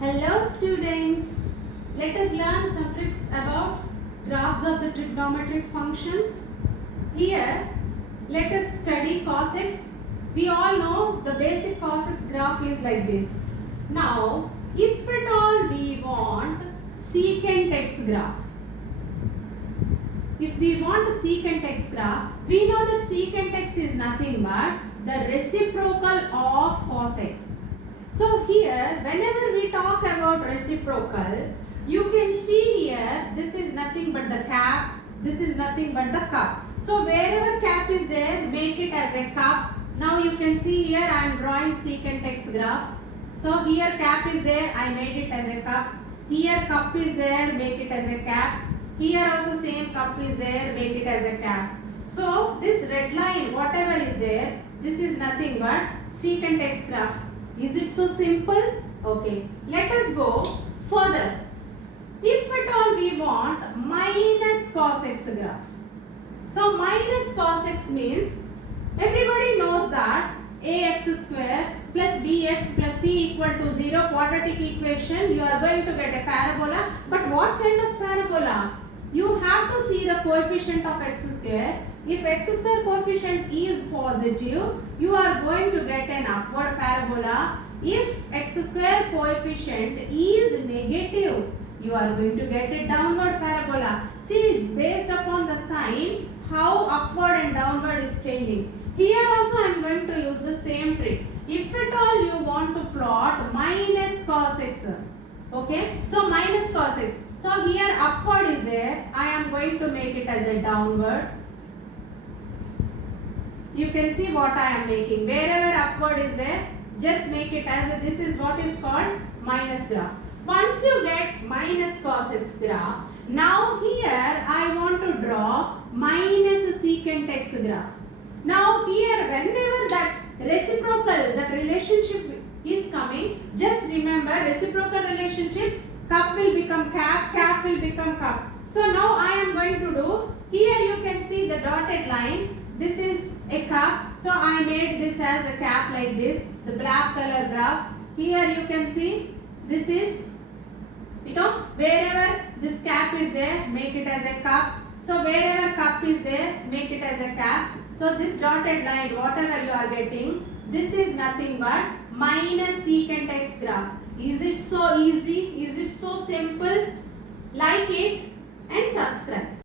Hello students, let us learn some tricks about graphs of the trigonometric functions. Here, let us study CosX. We all know the basic CosX graph is like this. Now, if at all we want secant x graph, if we want a secant x graph, we know that secant x is nothing but the reciprocal of cos x. So here, whenever we talk about reciprocal, you can see here, this is nothing but the cap, this is nothing but the cup. So wherever cap is there, make it as a cup. Now you can see here, I am drawing secant x graph. So here cap is there, I made it as a cup. Here cup is there, make it as a cap. Here also same cup is there, make it as a cap. So this red line, whatever is there, this is nothing but secant x graph. Is it so simple? Okay. Let us go further. If at all we want minus cos x graph. So minus cos x means everybody knows that ax square plus bx plus c equal to 0 quadratic equation. You are going to get a parabola. But what kind of parabola? You have to see the coefficient of x square. If x square coefficient is positive, you are going to get an upward parabola. If x square coefficient is negative, you are going to get a downward parabola. See, based upon the sign, how upward and downward is changing. Here also I am going to use the same trick. If at all you want to plot minus cos x, okay, so minus cos x. So here upward is there, I am going to make it as a downward. You can see what I am making. Wherever upward is there, just make it as a, this is what is called minus graph. Once you get minus cos x graph, now here I want to draw minus secant x graph. Now here whenever that reciprocal, that relationship is coming, just remember reciprocal relationship, cup will become cap, cap will become cup. So now I am going to do, here you can see the dotted line. This is a cup, so I made this as a cap like this, the black color graph. Here you can see, this is, wherever this cap is there, make it as a cup. So wherever cup is there, make it as a cap. So this dotted line, whatever you are getting, this is nothing but minus secant x graph. Is it so easy? Is it so simple? Like it and subscribe.